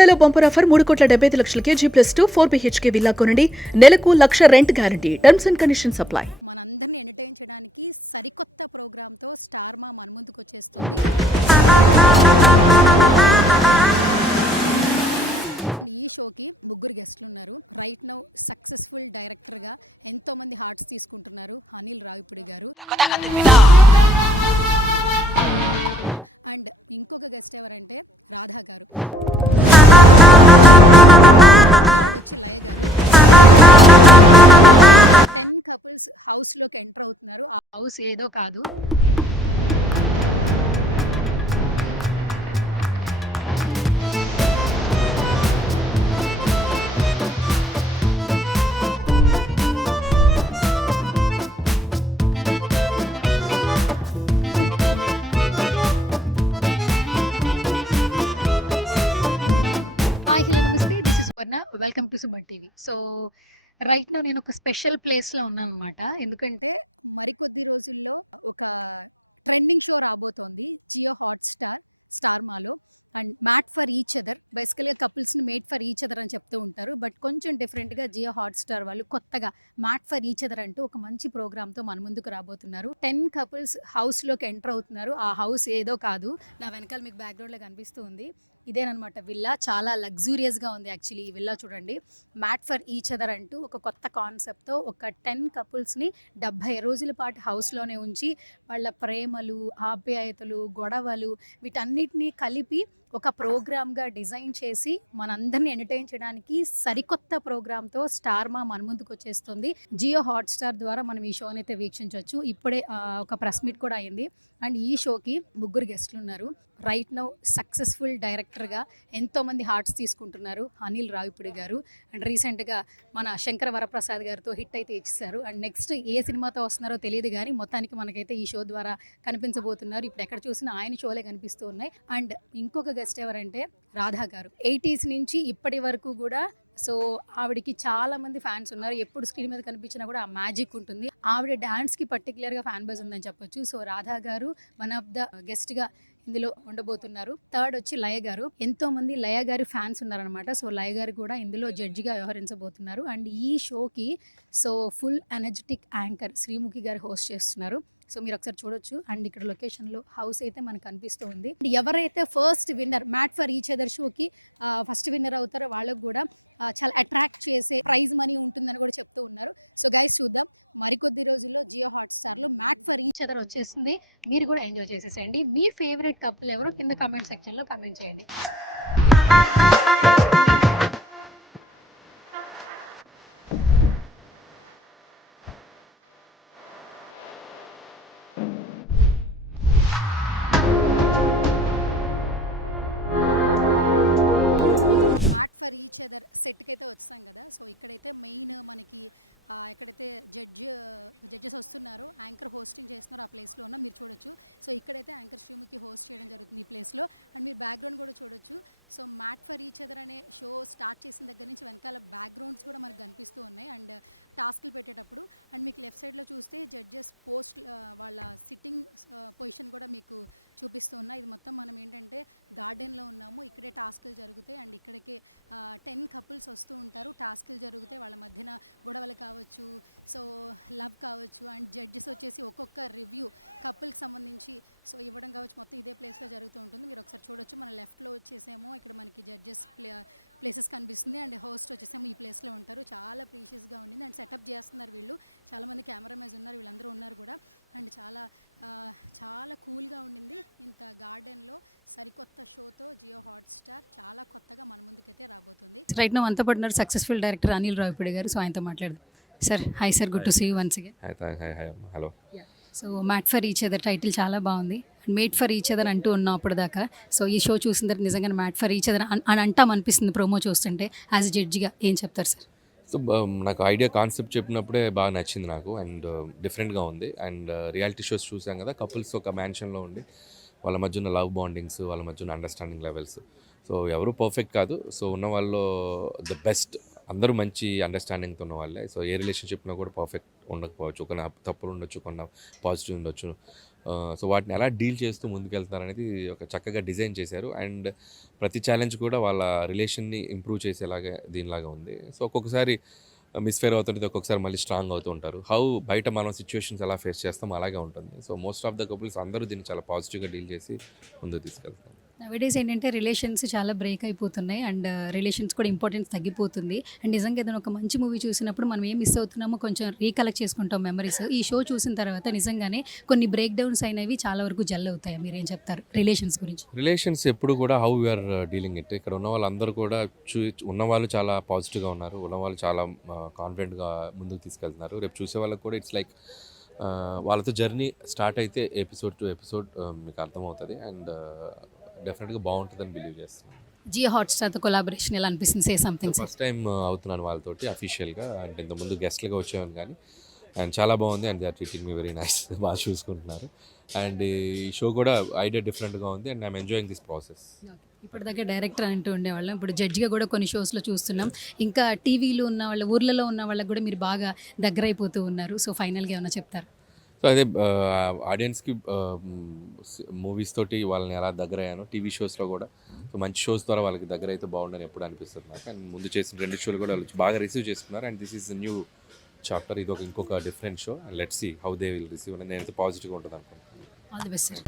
బెల్లుగూడలో bumper offer 3,75,00,000 G+2 4 BHK villa కొనండి. నెలకు 1,00,000 rent guarantee. Terms and conditions apply. మనందరినీ entertain చేయడానికి సరికొత్త ప్రోగ్రామ్తో స్టార్ మా మన ముందుకు వచ్చేస్తుంది. ఈ షోకి ముగ్గురు గెస్ట్లు ఉన్నారు. రైట్ నౌ సక్సెస్ఫుల్ డైరెక్టర్గా ఎంతో మంది హార్ట్స్ తీసుకుంటున్నారు అనిల్ రావిపూడి గారు. అండ్ ఇంకొక గెస్ట్ ఎవరంటే రాధా గారు. వచ్చి లయ గారు. 10 కపుల్స్ హౌస్లోకి ఎంటర్ అవుతున్నారు. ఆ హౌస్ ఏదో కాదు, హాయ్ హలో నమస్తే, దిస్ ఇస్ వర్ణ, welcome to Suman TV. So right now నేను ఒక స్పెషల్ ప్లేస్లో ఉన్నాను అనమాట. ఎందుకంటే మరికొద్ది రోజుల్లో ఒక ట్రెండింగ్ షో రాబోతోంది జియో హాట్స్టార్ స్టార్ మాలో. And mat for each other, బేసికల్గా కపుల్స్ని మేడ్ ఫర్ ఈచ్ అదర్ అని చెప్తూ ఉంటారు. బట్ కొంచెం డిఫరెంట్గా జియో హాట్స్టార్ వాళ్ళు కొత్తగా మ్యాట్ ఫర్ ఈచ్ అదర్ అంటూ ఒక మంచి ప్రోగ్రామ్తో మన ముందుకు రాబోతున్నారు. 10 కపుల్స్ హౌస్లోకి ఎంటర్ అవుతున్నారు. ఆ హౌస్ ఏదో కాదు, నా వెనకాల మీకు బ్యాక్గ్రౌండ్లో కనిపిస్తూ ఉంది, ఇదేనమాట విల్లా. చాలా లగ్జూరియస్గా ఉంది యాక్చువల్లీ ఈ విల్లా. చూడండి, మ్యాట్ ఫర్ ఈచ్ అదర్ అంటూ ఒక కొత్త కాన్సెప్ట్తో ఒక 10 కపుల్స్ని 70 రోజుల పాటు హౌస్లోనే ఉంచి వాళ్ళ ప్రేమలు, ఆప్యాయతలు, గొడవలు వీటన్నిటినీ కలిపి ఒక ప్రోగ్రామ్గా డిజైన్ చేసి మనందరినీ ఎంటర్టైన్ చేయడానికి సరికొత్త ప్రోగ్రామ్తో స్టార్ మా మన ముందుకు వచ్చేస్తుంది. జియో హాట్స్టార్ ద్వారా మనం ఈ షోని అయితే వీక్షించవచ్చు. ఇప్పుడే ఒక ప్రెస్ మీట్ కూడా అయింది. అండ్ ఈ షోకి ముగ్గురు గెస్ట్లు ఉన్నారు. రైట్ నౌ సక్సెస్ఫుల్ డైరెక్టర్గా ఎంతోమంది హార్ట్స్ తీసుకుంటున్నారు అనిల్ రావిపూడి గారు. అండ్ రీసెంట్గా మన శంకర వరప్రసాద్ గారితో హిట్ అయితే ఇచ్చేశారు. అండ్ నెక్స్ట్ ఏ సినిమాతో వస్తున్నారో తెలియదు కానీ మొత్తానికి మనకైతే ఈ షో ద్వారా కనిపించబోతున్నారు. ఇప్పుడు ఎక్కడ చూసినా ఆయన షోలే కనిపిస్తూ ఉన్నాయి. అండ్ ఇంకొక గెస్ట్ ఎవరంటే రాధా గారు. 80s నుంచి ఇప్పటి వరకు కూడా సో ఆవిడకి చాలా మంది ఫ్యాన్స్ ఉన్నారు. ఎప్పుడు స్క్రీన్ మీద కనిపించినా కూడా ఆ మ్యాజిక్ ఉంటుంది. ఆవిడ డాన్స్కి పర్టికులర్గా ఫ్యాన్ బేస్ ఉందని చెప్పొచ్చు. సో రాధా గారు వన్ ఆఫ్ ద గెస్ట్గా ఇందులో ఉండబోతున్నారు. థర్డ్ వచ్చి లయ గారు. ఎంతో మంది లయ గారి ఫ్యాన్స్ ఉన్నారనమాట. సో లయ గారు కూడా ఇందులో జడ్జిగా వ్యవహరించబోతున్నారు. అండ్ ఈ షోకి so full energetic anchor Sreemukhi గారు హోస్ట్ చేస్తున్నారు. సో మీరు ఒకసారి చూడొచ్చు. అండ్ ఇక్కడ లొకేషన్లో హౌస్ అయితే మనకు కనిపిస్తూ ఉంది. ఎవరైతే first winner mat for each other షోకి ఫస్ట్ విన్నర్ అవుతారో వాళ్ళకు కూడా చాలా అట్రాక్ట్ చేసే ప్రైజ్ మనీ ఉంటుందని కూడా చెప్తూ ఉన్నారు. సో గైస్ చూద్దాం, మరికొద్ది రోజుల్లో జియో హాట్స్టార్లో మ్యాట్ ఫర్ ఈచ్ అదర్ వచ్చేస్తుంది. మీరు కూడా ఎంజాయ్ చేసేసేయండి. మీ ఫేవరెట్ కపుల్ ఎవరో కింద కామెంట్ సెక్షన్లో కామెంట్ చేయండి. మ్యాట్ ఫర్ ఈచ్ అదర్ సెట్కి అయితే వచ్చాం కదా. సో ఇక్కడైతే మెయిన్ మనకి ఎక్కడైతే జడ్జెస్ వస్తున్నారో యాంకర్ హోస్టింగ్ చేస్తున్నారో ఆ ప్లేస్లో ఉన్న మీరు చూడొచ్చు. సో ఇక్కడైతే యాంకర్ శ్రీముఖి హోస్ట్ చేయడం జరుగుతుంది ఈ ప్లేస్లో. అండ్ మీరు బ్యాక్గ్రౌండ్ కూడా చూడొచ్చు. So made for each other అనే షో స్టార్ట్ చేసిన దగ్గర నుంచి వెనకాల బ్యాక్గ్రౌండ్స్ కూడా మనకు కనిపిస్తూ ఉన్నాయి. అండ్ టాస్క్లు పెట్టేటప్పుడు అండ్ మీకు లెఫ్ట్ సైడ్లో చూస్తే జడ్జెస్ పోస్ట్ వాళ్ళ సిట్టింగ్ పొజిషన్ కూడా మీకు చూపిస్తూ ఉన్నాయి. ఇది మొత్తం మనం ఏంటంటే గార్డెన్లో ఉన్నాము. ఇక్కడే టాస్క్లు జరుగుతాయి. అండ్ ఇక్కడికే 10 కపుల్స్ వస్తూ ఉంటారు. టాస్క్లు జరుగుతాయి, వాళ్ళ మధ్యన గొడవలు కావచ్చు, సో లవ్ కావచ్చు. అండ్ జడ్జెస్ వచ్చేసి ఒక్కొక్క రివ్యూ కపుల్కి సంబంధించి సో ఇవ్వడం కావచ్చు. మొత్తం ఇదే ప్లేస్లో జరుగుతూ ఉంటుంది. మీరు ఒకసారి చూడొచ్చు. మన లెఫ్ట్లో వచ్చేసేమో ఇక్కడ మనకి జడ్జెస్ ప్లేసెస్ కనిపిస్తుంది. అండ్ హోస్ట్ వచ్చేసేమో ఈ ప్లేస్లో ఉంటారు. చాలా ప్రీషియస్గా ఉండింది. అండ్ సెటప్ చేస్తున్నారు వీళ్ళు. చాలామంది కెమెరామెన్స్ ఉన్నారు, వీళ్ళందరూ ఉన్నారు కూడా. అండ్ చాలా కూల్గా ఉండింది. ఇంత గార్డెన్లో సరికొత్త షోతో జియో హాట్స్టార్ చాలా కొత్తగా మన ముందుకైతే రాబోతుంది. రైట్ నౌ అంతా పడినారు సక్సెస్ఫుల్ డైరెక్టర్ అనిల్ రావిపూడి గారు. సో ఆయనతో మాట్లాడదాం. Sir hi sir, good to see you once again. Hello. So made for each other title చాలా బాగుంది. And made for each other అంటూ ఉన్నాం అప్పుడు దాకా. సో ఈ షో చూసిన తర్వాత నిజంగా మ్యాట్ ఫర్ ఈచ్ అదర్ అని అంటాం అనిపిస్తుంది ప్రోమో చూస్తుంటే. యాజ్ ఎ జడ్జిగా ఏం చెప్తారు సార్? సో నాకు ఐడియా కాన్సెప్ట్ చెప్పినప్పుడే బాగా నచ్చింది నాకు. అండ్ డిఫరెంట్గా ఉంది. అండ్ రియాలిటీ షోస్ చూసాం కదా, కపుల్స్ ఒక మ్యాన్షన్లో ఉండి వాళ్ళ మధ్య ఉన్న లవ్ బాండింగ్స్, వాళ్ళ మధ్య ఉన్న అండర్స్టాండింగ్ లెవెల్స్. సో ఎవరు పర్ఫెక్ట్ కాదు. సో ఉన్న వాళ్ళు ద బెస్ట్, అందరూ మంచి అండర్స్టాండింగ్తో ఉన్న వాళ్ళే. సో ఏ రిలేషన్షిప్లో కూడా పర్ఫెక్ట్ ఉండకపోవచ్చు, కొన్ని తప్పులు ఉండొచ్చు, కొన్ని పాజిటివ్ ఉండొచ్చు. సో వాటిని ఎలా డీల్ చేస్తూ ముందుకెళ్తారనేది ఒక చక్కగా డిజైన్ చేశారు. అండ్ ప్రతి ఛాలెంజ్ కూడా వాళ్ళ రిలేషన్‌ని ఇంప్రూవ్ చేసేలాగా దీనిలాగా ఉంది. సో ఒక్కొక్కసారి మిస్‌ఫైర్ అవుతుంటది. ఒక్కొక్కసారి మళ్ళీ స్ట్రాంగ్ అవుతూ ఉంటారు. బయట మనం సిట్యుయేషన్స్ ఎలా ఫేస్ చేస్తామో అలాగే ఉంటుంది. So most of the couples అందరూ దీన్ని చాలా పాజిటివ్‌గా డీల్ చేసి ముందుకు తీసుకెళ్తారు. నవేడేస్ ఏంటంటే రిలేషన్స్ చాలా బ్రేక్ అయిపోతున్నాయి అండ్ రిలేషన్స్ కూడా ఇంపార్టెన్స్ తగ్గిపోతుంది. అండ్ నిజంగా ఏదైనా ఒక మంచి మూవీ చూసినప్పుడు మనం ఏం మిస్ అవుతున్నామో కొంచెం రీకలెక్ట్ చేసుకుంటాం మెమరీస్. ఈ షో చూసిన తర్వాత నిజంగానే కొన్ని బ్రేక్ డౌన్స్ అయినవి చాలా వరకు జెల్ అవుతాయి. మీరేం చెప్తారు రిలేషన్స్ గురించి? రిలేషన్స్ ఎప్పుడు కూడా how we are dealing it. ఇక్కడ ఉన్న వాళ్ళందరూ కూడా ఉన్నవాళ్ళు చాలా పాజిటివ్‌గా ఉన్నారు. ఉన్నవాళ్ళు చాలా కాన్ఫిడెంట్‌గా ముందుకు తీసుకెళ్తున్నారు. రేపు చూసే వాళ్ళకి కూడా ఇట్స్ లైక్ వాళ్ళతో జర్నీ స్టార్ట్ అయితే ఎపిసోడ్ టు ఎపిసోడ్ మీకు అర్థమవుతది. అండ్ డెఫినెట్‌గా బావుంటదని బిలీవ్ చేస్తున్నాను. జియో హాట్‌స్టార్‌తో కొలాబరేషన్ ఎలా అనిపిస్తుంది? Say something sir. First time అవుతున్నాను వాళ్ళతోటి అఫీషియల్‌గా. అంటే ఇంతకుముందు గెస్ట్‌లుగా వచ్చేవాడిని కానీ అండ్ చాలా బాగుంది. And they are treating me very nice. బాగా చూసుకుంటున్నారు. అండ్ ఈ షో కూడా ఐడియా డిఫరెంట్‌గా ఉంది. And I'm enjoying this process. ఇప్పటిదాకా డైరెక్టర్ అంటూ ఉండేవాళ్ళం. ఇప్పుడు జడ్జిగా కూడా కొన్ని షోస్‌లో చూస్తున్నాం. ఇంకా టీవీలో ఉన్న వాళ్ళ ఊర్లలో ఉన్న వాళ్ళకి కూడా మీరు బాగా దగ్గరైపోతూ ఉన్నారు. సో ఫైనల్‌గా ఏమైనా చెప్తారా? సో అదే ఆడియన్స్‌కి మూవీస్ తోటి వాళ్ళని ఎలా దగ్గరయ్యానో టీవీ షోస్‌లో కూడా సో మంచి షోస్ ద్వారా వాళ్ళకి దగ్గరైతే బాగుండని ఎప్పుడు అనిపిస్తుంది నాకు. అండ్ ముందు చేసిన 2 షోలు కూడా వాళ్ళు బాగా రిసీవ్ చేసుకున్నారు. And this is new chapter. ఇది ఇంకొక different show. And let's see how they will receive అని నేనైతే పాజిటివ్‌గా ఉంటుంది అనుకుంటున్నాను. All the best sir.